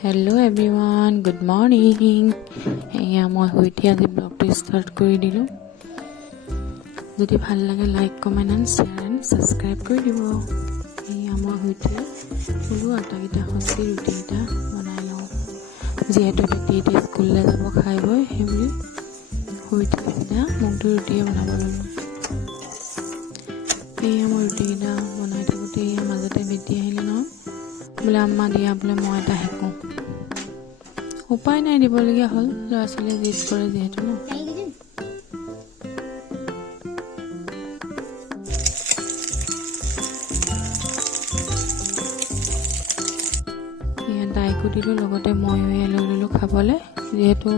Hello' everyone good morning এয়া মই সৈতে আজি ব্লগটো ষ্টাৰ্ট কৰি দিলোঁ। যদি ভালো লাগে like comment and share and subscribe কৰি দিব। এয়া মই সৈতে বোলো আটাকেইটা সঁচি ৰুটিকেইটা বনাই লওঁ যিহেতু বেটি এতিয়া স্কুললৈ যাব খাই বৈ সেইবুলি সৈতে এতিয়া মগটো ৰুটিয়ে বনাব ল'লোঁ এয়া মই ৰুটিকেইটা বনাই থাকোঁতে এয়া মাজতে বেটি আহিলে নহয় বোলে আম্মা দিয়া বোলে মই এটা শিকোঁ। উপায় নাই দিবলগীয়া হ'ল ল'ৰা ছোৱালীয়ে জিদ কৰে যিহেতু ন। তাইকো দিলোঁ লগতে ময়ো লৈ ল'লোঁ খাবলৈ। যিহেতু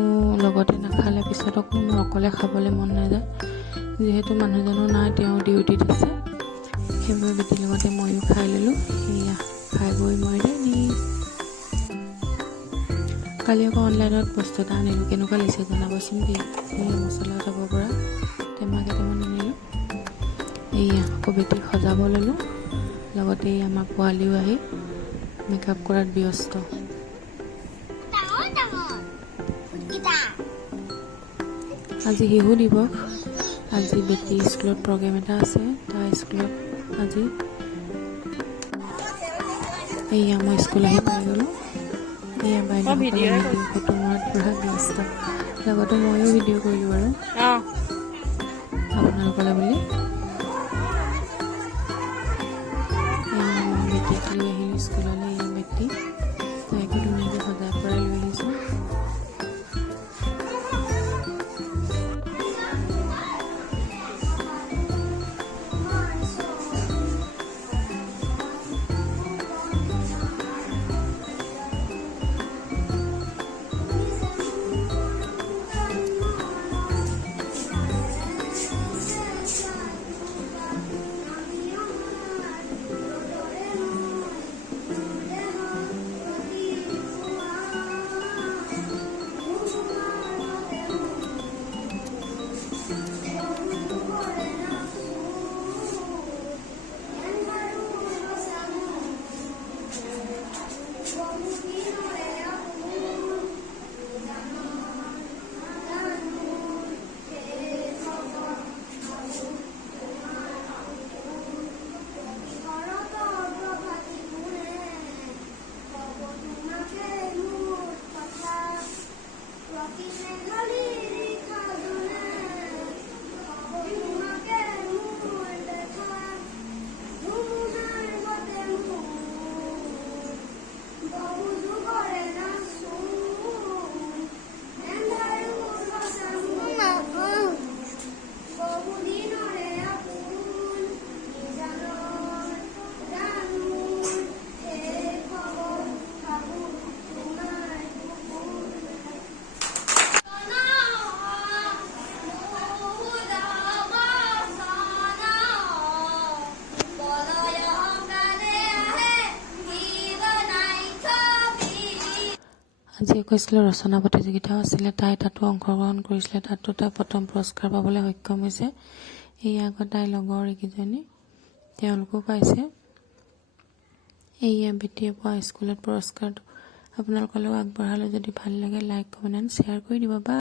লগতে নাখালে পিছত আকৌ মোৰ অকলে খাবলৈ মন নাযায়। যিহেতু মানুহজনো নাই তেওঁ ডিউটিত আছে। সেইবাবে বেটিৰ লগতে ময়ো খাই ল'লোঁ। সেয়া। খাই বৈ মই ৰেডি কালি আকৌ অনলাইনত বস্তু এটা আনিলোঁ, কেনেকুৱা লাগিছে জনাবচোন দেই। এই মছলা যাব পৰা, টেমা কেইটামান আনিলোঁ। এইয়া আকৌ বেটিক সজাব ল'লোঁ। লগতে আমাৰ পোৱালিও আহি মেকআপ কৰাত ব্যস্ত। আজি শিশু দিৱস। আজি বেটি স্কুলত প্ৰগ্ৰেম এটা আছে, তাৰ স্কুলত আজি এইয়া মই স্কুল আহি পাই গ'লোঁ ভিডিঅ' ফটো মৰাত পূৰা ব্যস্ত। লগতে ময়ো ভিডিঅ' কৰিলোঁ বাৰু। আপোনালোকলৈ বুলি। বেটিক লৈ আহিলোঁ স্কুললৈ এইয়া বেটি আজি কৈছিলোঁ, ৰচনা প্ৰতিযোগিতাও আছিলে, তাই তাতো অংশগ্ৰহণ কৰিছিলে, তাতো তাই প্ৰথম পুৰস্কাৰ পাবলৈ সক্ষম হৈছে। এই আগত তাইৰ লগৰ এইকেইজনী তেওঁলোকো পাইছে। এইয়া বেটিয়ে পোৱা স্কুলত পুৰস্কাৰটো। আপোনালোকলৈও আগবঢ়ালোঁ যদি ভালো লাগে, লাইক, কমেণ্ট, এণ্ড শ্বেয়াৰ কৰি দিব বা